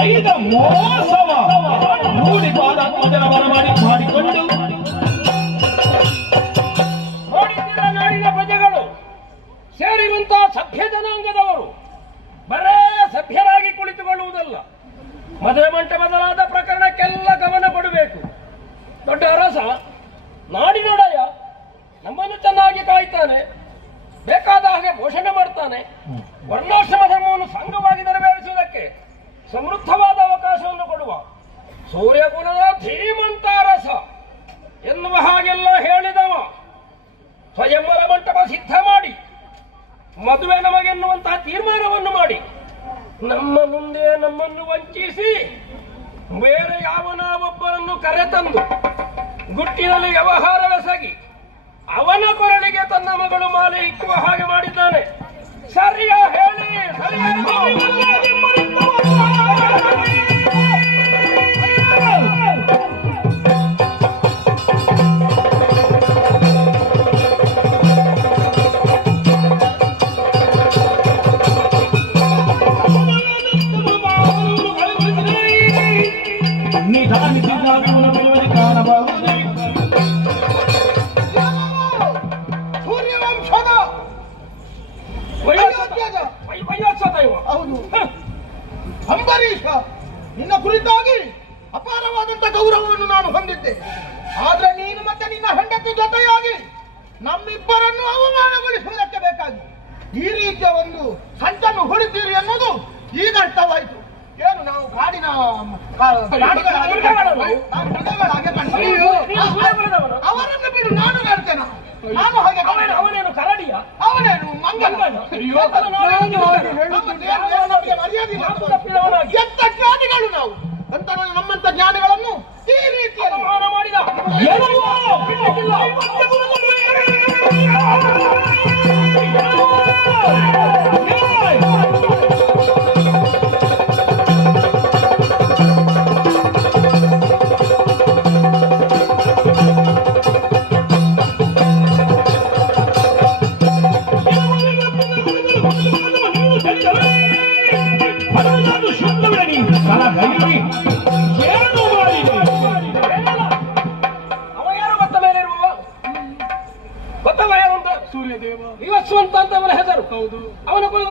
ಗೈದ ಮೋಸವ ಮೂಡಿ ಪಾದಾತ್ಮಜನ ಮಾಡಿಕೊಂಡು ನೋಡಿದ್ದೀರ ನಾಡಿನ ಪ್ರಜೆಗಳು ಸೇರಿರುವಂತಹ ಸಭ್ಯ ಜನಾಂಗದವರು ಬರೇ ಸಭ್ಯರಾಗಿ ಕುಳಿತುಕೊಳ್ಳುವುದಲ್ಲ, ಮದುವೆ ಮಂಟ ಬದಲಾದ ಪ್ರಕರಣಕ್ಕೆಲ್ಲ ಗಮನ ಕೊಡಬೇಕು. ದೊಡ್ಡ ಅರಸ ನಾಡಿನೊಡೆಯ ನಮ್ಮನ್ನು ಚೆನ್ನಾಗಿ ಕಾಯ್ತಾನೆ, ಬೇಕಾದ ಹಾಗೆ ಪೋಷಣೆ ಮಾಡ್ತಾನೆ. ವರ್ಣಾಶ್ರಮ ಧರ್ಮವನ್ನು ಸಂಘವಾಗಿ ನೆರವೇರಿಸುವುದಕ್ಕೆ ಸಮೃದ್ಧವಾದ ಅವಕಾಶವನ್ನು ಕೊಡುವ ಸೂರ್ಯಕುಲದ ಧೀಮಂತ ಅರಸ ಎನ್ನುವ ಹಾಗೆಲ್ಲ ಹೇಳಿದವ ಸ್ವಯಂವರ ಮಂಟಪ ಸಿದ್ಧ ಮಾಡಿ ಮದುವೆ ನಮಗೆನ್ನುವಂತಹ ತೀರ್ಮಾನವನ್ನು ಮಾಡಿ ನಮ್ಮ ಮುಂದೆ ನಮ್ಮನ್ನು ವಂಚಿಸಿ ಬೇರೆ ಯಾವನ ಒಬ್ಬರನ್ನು ಕರೆತಂದು ಗುಟ್ಟಿನಲ್ಲಿ ವ್ಯವಹಾರವೆಸಗಿ ಅವನ ಕೊರಳಿಗೆ ತನ್ನ ಮಗಳು ಮಾಲೆ ಇಕ್ಕುವ ಹಾಗೆ ಮಾಡಿದ್ದಾನೆ. ಸರಿಯಾ ಹೇಳಿ? ಹೌದು, ಅಂಬರೀಷ ನಿನ್ನ ಕುರಿತಾಗಿ ಅಪಾರವಾದಂತ ಗೌರವವನ್ನು ನಾನು ಹೊಂದಿದ್ದೆ. ಆದ್ರೆ ನೀನು ಮತ್ತೆ ನಿನ್ನ ಹೆಂಡತಿ ಜೊತೆಯಾಗಿ ನಮ್ಮಿಬ್ಬರನ್ನು ಅವಮಾನಗೊಳಿಸುವುದಕ್ಕೆ ಬೇಕಾಗಿ ಈ ರೀತಿಯ ಒಂದು ಸಂಚನ್ನು ಹೊಡಿತೀರಿ ಅನ್ನೋದು ಈಗ ಅರ್ಥವಾಯಿತು. ಏನು ನಾವು ಕಾಡಿನ ಅವರನ್ನು ಬಿಡು, ನಾನು ಹೇಳ್ತೇನೆ. ನಾನು ಹಾಗೆ ಅವನೇನು ಕರಡಿಯ? ಅವನೇನು ಮಂಗನ? ಎಂತ ಜ್ಞಾನಿಗಳು ನಾವು ಅಂತ ನಮ್ಮಂತ ಜ್ಞಾನಿಗಳನ್ನು ಈ ರೀತಿಯಲ್ಲಿ ಮಾಡಿದ ವಿವಸ್ವಂತ ಅಂತ ಅವನ ಹೆಸರು.